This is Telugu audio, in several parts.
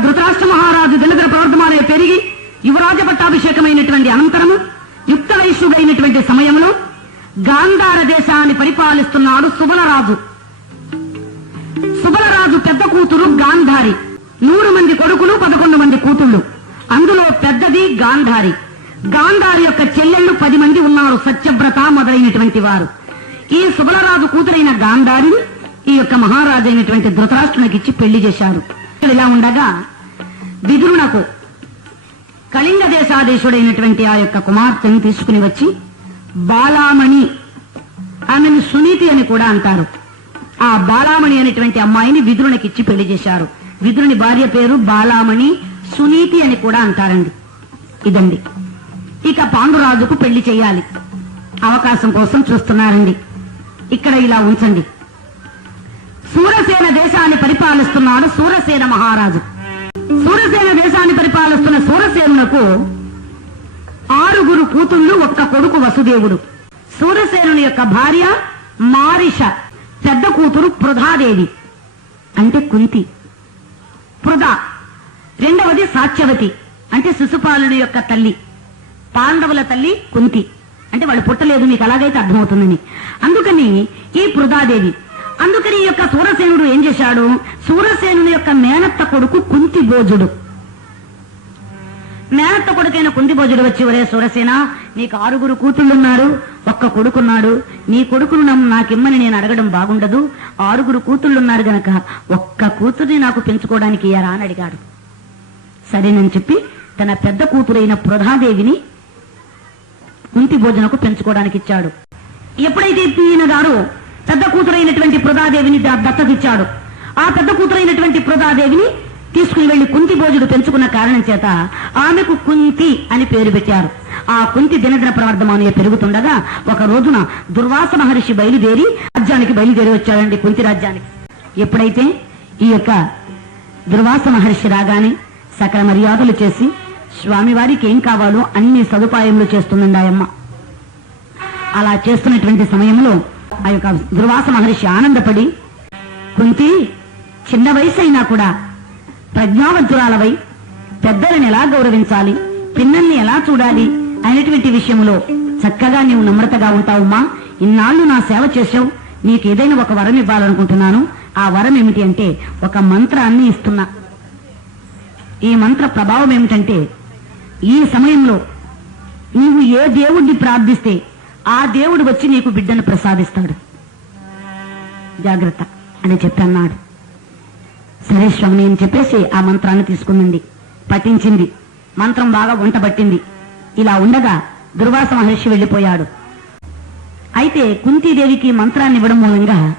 ధృతరాష్ట్ర మహారాజు దినదిన ప్రవర్ధమానే పెరిగి యువరాజ పట్టాభిషేకమైనటువంటి అనంతరము యుక్త వయస్సుడైనటువంటి సమయంలో గాంధార దేశాన్ని పరిపాలిస్తున్నాడు సుబలరాజు. సుబలరాజు పెద్ద కూతురు గాంధారి. నూరు మంది కొడుకులు పదకొండు మంది కూతుళ్ళు. అందులో పెద్దది గాంధారి. గాంధారి యొక్క చెల్లెళ్ళు పది మంది ఉన్నారు సత్యవ్రత మొదలైనటువంటి వారు. ఈ సుబలరాజు కూతురైన గాంధారిని ఈ యొక్క మహారాజు అయినటువంటి ధృతరాష్ట్రునికి ఇచ్చి పెళ్ళి చేశారు. ఇలా ఉండగా విదురునకు కళింగ దేశాధీశుడైనటువంటి ఆ యొక్క కుమార్తెను తీసుకుని వచ్చి బాలామణి ఆమెను సునీతి అని కూడా అంటారు. ఆ బాలామణి అనేటువంటి అమ్మాయిని విదురునికి ఇచ్చి పెళ్ళి చేశారు. విదురుని భార్య పేరు బాలామణి సునీతి అని కూడా అంటారండి. ఇదండి. ఇక పాండురాజుకు పెళ్ళి చేయాలి. అవకాశం కోసం చూస్తున్నారండి. ఇక్కడ ఇలా ఉంచండి. సూరసేన దేశాన్ని పరిపాలిస్తున్నాడు సూరసేన మహారాజు. సూరసేన దేశాన్ని పరిపాలిస్తున్న సూరసేనునకు ఆరుగురు కూతుళ్ళు ఒక్క కొడుకు వసుదేవుడు. సూరసేనుని యొక్క భార్య మారిష పెద్ద కూతురు పృథాదేవి అంటే కుంతి. పృథ రెండవది సాత్యవతి అంటే శిశుపాలుడి యొక్క తల్లి. పాండవుల తల్లి కుంతి. అంటే వాళ్ళు పుట్టలేదు మీకు అలాగైతే అర్థమవుతుందని. అందుకని ఈ పృథాదేవి అందుకని ఈ యొక్క సూరసేనుడు ఏం చేశాడు? సూరసేనుని యొక్క మేనత్త కొడుకు కుంతి భోజుడు. మేనత్త కొడుకైన కుంతి భోజుడు వచ్చి ఒరే సూరసేన నీకు ఆరుగురు కూతుళ్ళున్నారు. ఒక్క కొడుకున్నాడు. నీ కొడుకును నన్ను నాకిమ్మని నేను అడగడం బాగుండదు. ఆరుగురు కూతుళ్ళున్నారు గనక ఒక్క కూతుర్ని నాకు పెంచుకోవడానికి ఇయ్యారా? అని అడిగాడు. సరేనని చెప్పి తన పెద్ద కూతురైన ప్రధాదేవిని కుంతి భోజనకు పెంచుకోవడానికి ఇచ్చాడు. ఎప్పుడైతే ఈయన గారు పెద్ద కూతురైనటువంటి ప్రదాదేవిని దత్తతిచ్చాడు. ఆ పెద్ద కూతురైనటువంటి ప్రదాదేవిని తీసుకుని వెళ్ళి కుంతి భోజుడు పెంచుకున్న కారణం చేత ఆమెకు కుంతి అని పేరు పెట్టారు. ఆ కుంతి దినదిన ప్రవర్ధమానీయ పెరుగుతుండగా ఒక రోజున దుర్వాస మహర్షి బయలుదేరి రాజ్యానికి బయలుదేరి వచ్చాడండి కుంతి రాజ్యానికి. ఎప్పుడైతే ఈ యొక్క దుర్వాస మహర్షి రాగానే సకల మర్యాదలు చేసి స్వామివారికి ఏం కావాలో అన్ని సదుపాయములు చేస్తుందండి ఆయమ్మ. అలా చేస్తున్నటువంటి సమయంలో ఆ యొక్క దుర్వాస మహర్షి ఆనందపడి కుంతి చిన్న వయసు అయినా కూడా ప్రజ్ఞావంతురాలవై పెద్దలను ఎలా గౌరవించాలి? పిన్నల్ని ఎలా చూడాలి? అనేటువంటి విషయంలో చక్కగా నీవు నమ్రతగా ఉంటావుమా ఇన్నాళ్ళు నా సేవ చేశావు. నీకు ఏదైనా ఒక వరం ఇవ్వాలనుకుంటున్నాను. ఆ వరం ఏమిటి అంటే ఒక మంత్రాన్ని ఇస్తున్నా. ఈ మంత్ర ప్రభావం ఏమిటంటే ఈ సమయంలో నీవు ఏ దేవుణ్ణి ప్రార్థిస్తే ఆ దేవుడు వచ్చి నీకు బిడ్డను ప్రసాదిస్తాడు. జాగ్రత్త అని చెప్పి అన్నాడు. సరే స్వామి అని చెప్పేసి ఆ మంత్రాన్ని తీసుకుంది పఠించింది. మంత్రం బాగా వంట పట్టింది. ఇలా ఉండగా దుర్వాస మహర్షి వెళ్ళిపోయాడు. అయితే కుంతీదేవికి మంత్రాన్ని ఇవ్వడం మూలంగా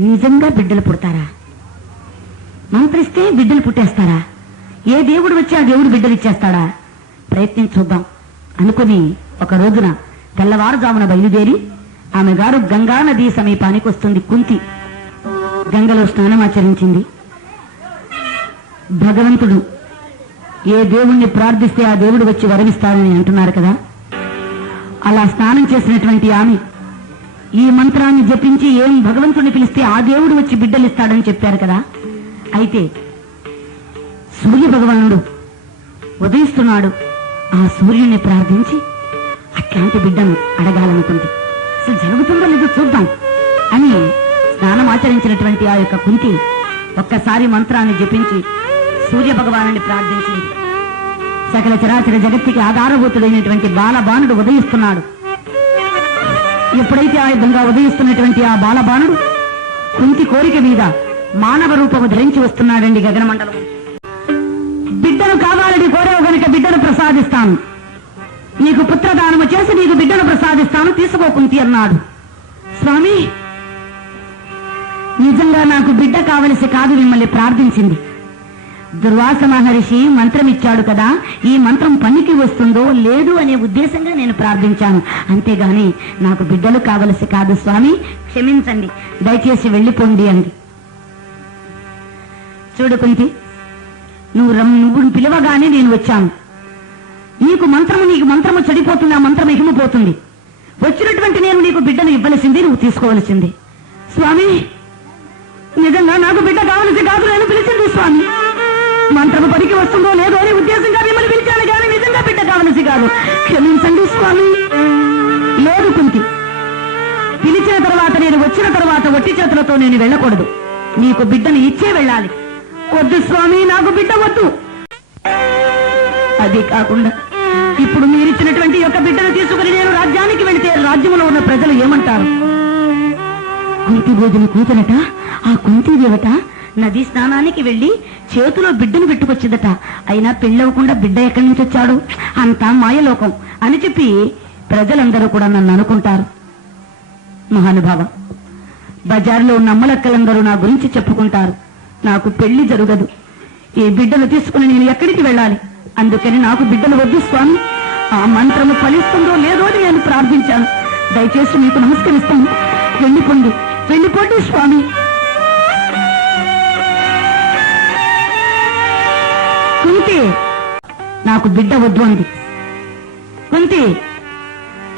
నిజంగా బిడ్డలు పుడతారా? మంత్రిస్తే బిడ్డలు పుట్టేస్తారా? ఏ దేవుడు వచ్చి ఆ దేవుడు బిడ్డలు ఇచ్చేస్తాడా? ప్రయత్నం చూద్దాం అనుకుని ఒక రోజున తెల్లవారుజామున బయలుదేరి ఆమె గారు గంగా నదీ సమీపానికి వస్తుంది కుంతి. గంగలో స్నానం ఆచరించింది. భగవంతుడు ఏ దేవుణ్ణి ప్రార్థిస్తే ఆ దేవుడు వచ్చి వరమిస్తాడని అంటున్నారు కదా? అలా స్నానం చేసినటువంటి ఆమె ఈ మంత్రాన్ని జపించి ఏం భగవంతుడిని పిలిస్తే ఆ దేవుడు వచ్చి బిడ్డలిస్తాడని చెప్పారు కదా? అయితే సూర్య భగవానుడు ఉదయిస్తున్నాడు. ఆ సూర్యుని ప్రార్థించి అట్లాంటి బిడ్డను అడగాలనుకుంది. అసలు జరుగుతుందో లేదో చూద్దాం అని స్నానం ఆచరించినటువంటి ఆ యొక్క కుంతి ఒక్కసారి మంత్రాన్ని జపించి సూర్య భగవానుని ప్రార్థించింది. సకల చరాచర జగత్తికి ఆధారభూతుడైనటువంటి బాలబాణుడు ఉదయిస్తున్నాడు. ఎప్పుడైతే ఆ విధంగా ఉదయిస్తున్నటువంటి ఆ బాలబాణుడు కుంతి కోరిక మీద మానవ రూపము ధరించి వస్తున్నాడండి గగనమండలం. బిడ్డను కావాలని కోరావు గనుక బిడ్డను ప్రసాదిస్తాను. నీకు పుత్రదా పుత్రదానము చేసి నీకు బిడ్డను ప్రసాదిస్తాను తీసుకోకుంటి అన్నాడు. స్వామి నిజంగా నాకు బిడ్డ కావలసి కాదు మిమ్మల్ని ప్రార్థించింది. దుర్వాస మహర్షి మంత్రం ఇచ్చాడు కదా ఈ మంత్రం పనికి వస్తుందో లేదు అనే ఉద్దేశంగా నేను ప్రార్థించాను. అంతేగాని నాకు బిడ్డలు కావలసి కాదు స్వామి క్షమించండి దయచేసి వెళ్ళిపోండి అంది. చూడకుంతి నువ్వు నువ్వు పిలవగానే నేను వచ్చాను. నీకు మంత్రము నీకు మంత్రము చెడిపోతుంది ఆ మంత్రం ఎగిమిపోతుంది. వచ్చినటువంటి నేను నీకు బిడ్డను ఇవ్వలసింది నువ్వు తీసుకోవలసింది. స్వామి నిజంగా నాకు బిడ్డ కావలసి కాదు నేను పిలిచింది స్వామి. మంత్రము పనికి వస్తుందో లేదో అని ఉద్దేశంగా మిమ్మల్ని పిలిచాను కానీ నిజంగా బిడ్డ కావలసి కాదు. క్షమించండి స్వామి. లేదు కుంతి. పిలిచిన తర్వాత నేను వచ్చిన తర్వాత ఒట్టి చేతులతో నేను వెళ్ళకూడదు. నీకు బిడ్డను ఇచ్చే వెళ్ళాలి. వద్దు స్వామి నాకు బిడ్డ వద్దు. అది కాకుండా ఇప్పుడు మీరిచ్చినటువంటి యొక్క బిడ్డను తీసుకుని నేను రాజ్యానికి వెళితే రాజ్యంలో ఉన్న ప్రజలు ఏమంటారు? కుంతి భోజన కూతురట ఆ కుంతి దేవత నది స్నానానికి వెళ్ళి చేతిలో బిడ్డను పెట్టుకొచ్చిందట. అయినా పెళ్ళవకుండా బిడ్డ ఎక్కడి నుంచి వచ్చాడు? అంతా మాయలోకం అని చెప్పి ప్రజలందరూ కూడా నన్ను అనుకుంటారు. మహానుభావ బజార్లో ఉన్న అమ్మలక్కలందరూ నా గురించి చెప్పుకుంటారు. నాకు పెళ్ళి జరగదు. ఈ బిడ్డను తీసుకుని నేను ఎక్కడికి వెళ్ళాలి? అందుకని నాకు బిడ్డలు వద్దు స్వామి. ఆ మంత్రము ఫలిస్తుందో లేదో అని నేను ప్రార్థించాను. దయచేసి మీకు నమస్కరిస్తాను. వెళ్ళిపోండి వెళ్ళిపోండి స్వామి. కుంతి నాకు బిడ్డ వద్దు అంది. కుంతి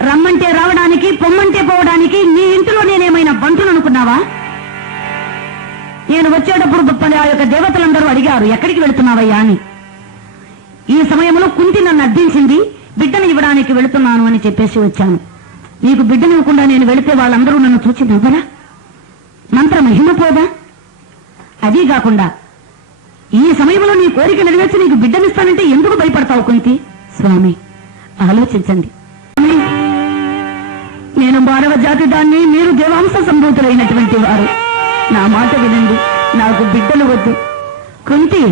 రమ్మంటే రావడానికి పొమ్మంటే పోవడానికి నీ ఇంటిలో నేనేమైనా బంటులు అనుకున్నావా నేను వచ్చేటప్పుడు గొప్ప ఆ యొక్క దేవతలందరూ అడిగారు ఎక్కడికి వెళుతున్నావయ్యా అని. సమయంలో కుంతి నన్ను అర్థించింది బిడ్డను ఇవ్వడానికి వెళుతున్నాను అని చెప్పేసి వచ్చాను. నీకు బిడ్డను ఇవ్వకుండా నేను వెళితే వాళ్ళందరూ నన్ను చూచి నవ్వరా? మంత్ర మహిమ పోదా అదీ కాకుండా ఈ సమయంలో నీ కోరిక నెరవేర్చి నీకు బిడ్డనిస్తానంటే ఎందుకు భయపడతావు కుంతి? స్వామి ఆలోచించండి. నేను మానవ జాతి దాన్ని మీరు దేవాంశ సంభూతులైనటువంటి వారు. నా మాట వినండి నాకు బిడ్డలు వద్దు. కుంతి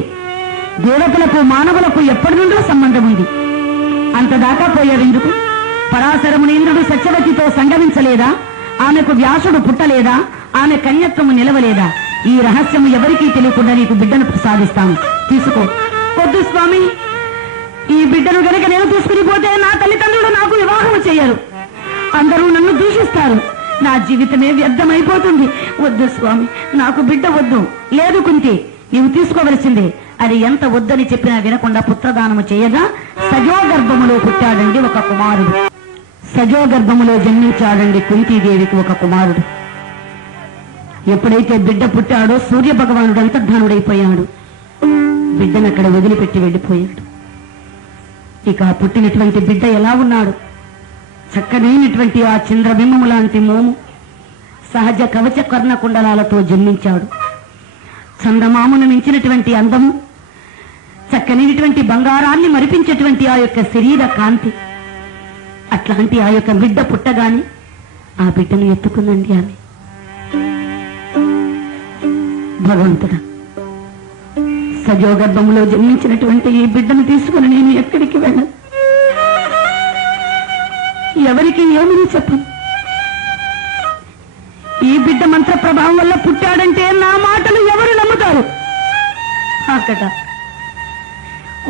దేవతలకు మానవులకు ఎప్పటి నుండో సంబంధం ఉంది. అంత దాకా పోయేందుకు పరాశరముని ఇంద్రుడు సత్యవతితో సంగమించలేదా? ఆమెకు వ్యాసుడు పుట్టలేదా? ఆమె కన్యత్వము నిలవలేదా? ఈ రహస్యము ఎవరికీ తెలియకుండా నీకు బిడ్డను ప్రసాదిస్తాను. తీసుకో. వద్దు స్వామి. ఈ బిడ్డను గనక నేను తీసుకుని పోతే నా తల్లిదండ్రులు నాకు వివాహం చేయరు. అందరూ నన్ను దూషిస్తారు. నా జీవితమే వ్యర్థమైపోతుంది. వద్దు స్వామి. నాకు బిడ్డ వద్దు. లేదు కుంతి నీవు తీసుకోవలసిందే. అది ఎంత వద్దని చెప్పినా వినకుండా పుత్రదానము చేయగా సజోగర్భములో పుట్టాడండి ఒక కుమారుడు. సజోగర్భములో జన్మించాడండి కుంతీదేవికి ఒక కుమారుడు. ఎప్పుడైతే బిడ్డ పుట్టాడో సూర్య భగవానుడు అంతర్ధానుడైపోయాడు. బిడ్డను అక్కడ వదిలిపెట్టి వెళ్ళిపోయాడు. ఇక ఆ పుట్టినటువంటి బిడ్డ ఎలా ఉన్నాడు? చక్కనైనటువంటి ఆ చంద్రబింబము లాంటి మోము సహజ కవచ కర్ణ కుండలాలతో జన్మించాడు. చందమామును మించినటువంటి అందము చక్కనైనటువంటి బంగారాన్ని మరిపించేటువంటి ఆ యొక్క శరీర కాంతి అట్లాంటి ఆ యొక్క బిడ్డ పుట్టగానే ఆ బిడ్డను ఎత్తుకుందండి ఆమె. భగవంతుడా సజోగర్భంలో జన్మించినటువంటి ఈ బిడ్డను తీసుకుని నేను ఎక్కడికి వెళ్ళను? ఎవరికి ఏమని చెప్పను? ఈ బిడ్డ మంత్ర ప్రభావం వల్ల పుట్టాడంటే నా మాటలు ఎవరు నమ్ముతారు? అక్కడ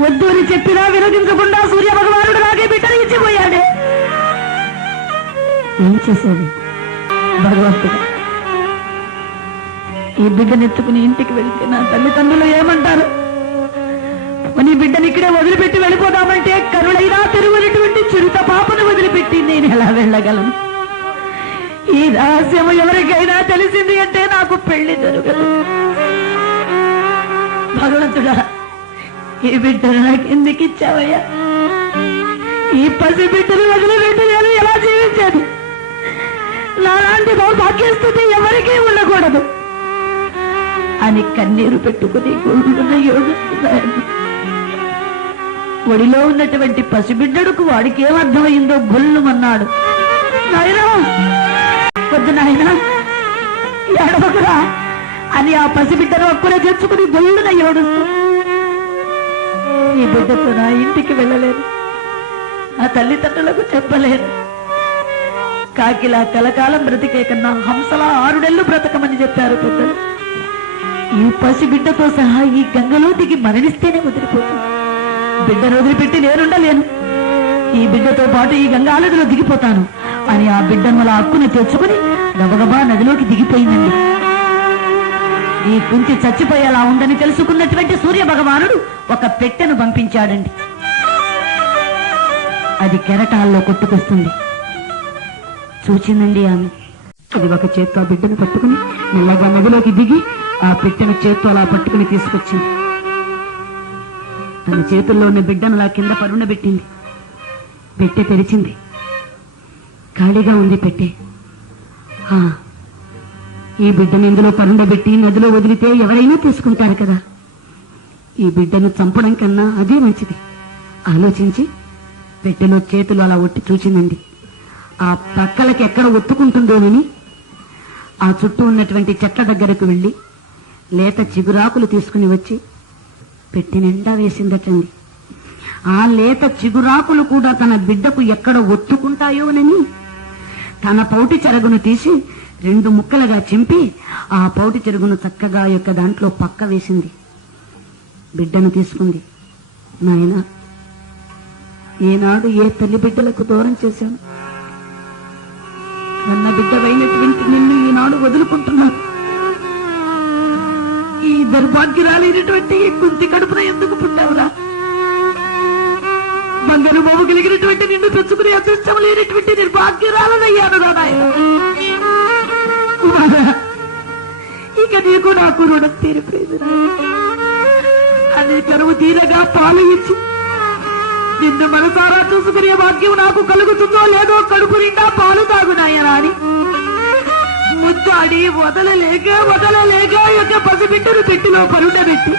వద్దు అని చెప్పినా విరోధించకుండా సూర్య భగవానుడు నాకే బిడ్డను ఇచ్చిపోయాడే. ఏం చేసేది భగవంతుడు? ఈ బిడ్డనెత్తుకుని ఇంటికి వెళ్తే నా తల్లిదండ్రులు ఏమంటారు? నీ బిడ్డని ఇక్కడే వదిలిపెట్టి వెళ్ళిపోదామంటే కరుడైనా తెరువనటువంటి చిరుత పాపను వదిలిపెట్టి నేను ఎలా వెళ్ళగలను? ఈ రహస్యము ఎవరికైనా తెలిసింది అంటే నాకు పెళ్ళి జరగదు. భగవంతుడా ఈ బిడ్డను నాకు ఎందుకు ఇచ్చావయ్యా? ఈ పసి బిడ్డను వదిలిపెట్టి నేను ఎలా జీవించాను నాలాంటి భాగ్యస్థితి ఎవరికీ ఉండకూడదు. అని కన్నీరు పెట్టుకుని గోడున్న ఏడుస్తున్నాడు. ఒడిలో ఉన్నటువంటి పసిబిడ్డడుకు వాడికి ఏమర్థమైందో గొల్లుమన్నాడు. నాయనా వద్దు నాయనా ఎడవకురా అని ఆ పసిబిడ్డను ఒక్కరే తెచ్చుకుని గొల్లున ఏడుస్తూ ఈ బిడ్డతో నా ఇంటికి వెళ్ళలేను. నా తల్లిదండ్రులకు చెప్పలేను. కాకిలా కలకాలం బ్రతికే కన్నా హంసలా ఆరుడెళ్ళు బ్రతకమని చెప్పారు పెద్దలు. ఈ పసి బిడ్డతో సహా ఈ గంగలోటికి మరణిస్తేనే వదిలిపోతుంది బిడ్డను వదిలిపెట్టి నేనుండలేను. ఈ బిడ్డతో పాటు ఈ గంగాలదిలో దిగిపోతాను అని ఆ బిడ్డను అలా హక్కుని తెచ్చుకుని గబగబా నదిలోకి దిగిపోయిందండి. ఈ కుంతి చచ్చిపోయేలా ఉందని తెలుసుకున్నటువంటి సూర్య భగవానుడు ఒక పెట్టెను పంపించాడండి. అది కెరటాల్లో కొట్టుకొస్తుంది. చూచిందండి ఆమె. అది ఒక చేత్తో ఆ బిడ్డను పట్టుకుని మెల్లగా నదిలోకి దిగి ఆ పెట్టెను చేత్తో అలా పట్టుకుని తీసుకొచ్చింది. తన చేతుల్లో ఉన్న బిడ్డను అలా కింద పరుండబెట్టింది పెట్టె తెరిచింది. ఖాళీగా ఉంది పెట్టె. ఆ, ఈ బిడ్డను ఇందులో పరుండబెట్టి నదిలో వదిలితే ఎవరైనా తీసుకుంటారు కదా. ఈ బిడ్డను చంపడం కన్నా అదే మంచిది. ఆలోచించి పెట్టెలో చేతులు అలా ఒట్టి చూసిందండి ఆ పక్కలకి ఎక్కడ ఒత్తుకుంటుందోనని ఆ చుట్టూ ఉన్నటువంటి చెట్ల దగ్గరకు వెళ్ళి లేత చిగురాకులు తీసుకుని వచ్చి పెట్టి నిండా వేసిందటండి. ఆ లేత చిగురాకులు కూడా తన బిడ్డకు ఎక్కడ ఒత్తుకుంటాయోనని తన పౌటి చెరగును తీసి రెండు ముక్కలుగా చింపి ఆ పౌటి చెరుగును చక్కగా యొక్క దాంట్లో పక్క వేసింది. బిడ్డను తీసుకుంది. నాయన ఏనాడు ఏ తల్లి బిడ్డలకు దూరం చేశాను? నన్న బిడ్డవైనటువంటి నిన్ను ఈనాడు వదులుకుంటున్నాను. ఈ దౌర్భాగ్యురాలైనటువంటి కుంతి కడుపున ఎందుకు పుట్టావురా? మంగళ బాబు కలిగినటువంటి నిన్ను పెంచుకునే అదృష్టం లేనటువంటి నిర్భాగ్యురాలనయ్యాను రా నాయన. ఇక నీకు నాకు రుణం తీరిపోయింది. అనే కరువు తీరగా పాలు ఇచ్చి నిన్ను మనసారా చూసుకునే భాగ్యం నాకు కలుగుతుందో లేదో కడుపు నిండా పాలు తాగునాయనా అని ముద్దాడి వదలలేక వదలలేక యొక్క పసిబిడ్డను పెట్టిలో పరుండబెట్టి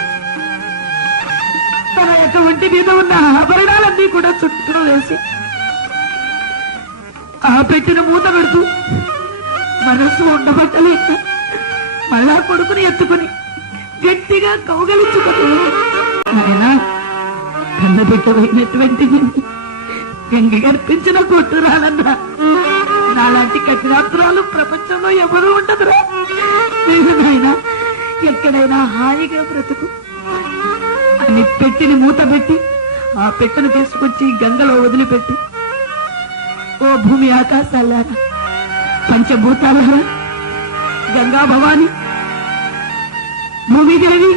తన యొక్క ఒంటి మీద ఉన్న ఆభరణాలన్నీ కూడా చుట్టూ వేసి ఆ పెట్టిన మూత పెడుతూ మనస్సు ఉండబట్టలేక మళ్ళా కొడుకుని ఎత్తుకుని గట్టిగా కౌగలించుకొని నాయనా కన్న బిడ్డమైనటువంటి గంగ గర్పించిన కొట్టురాలన్నా నాలాంటి కఠినాత్రాలు ప్రపంచంలో ఎవరూ ఉండదురా. నాయనా ఎక్కడైనా హాయిగా బ్రతుకు. అని పెట్టిని మూత పెట్టి ఆ పెట్టెను తీసుకొచ్చి గంగలో వదిలిపెట్టి ఓ భూమి ఆకాశాలారా పంచభూతాలారా? గంగా భవాని? భూమిదేవి?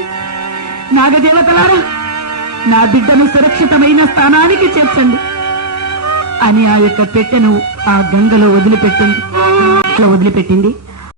నాగదేవతలారా? నా బిడ్డను సురక్షితమైన స్థానానికి చేర్చండి. అని ఆ యొక్క పెట్టెను ఆ గంగలో వదిలిపెట్టింది ఇట్లా వదిలిపెట్టింది?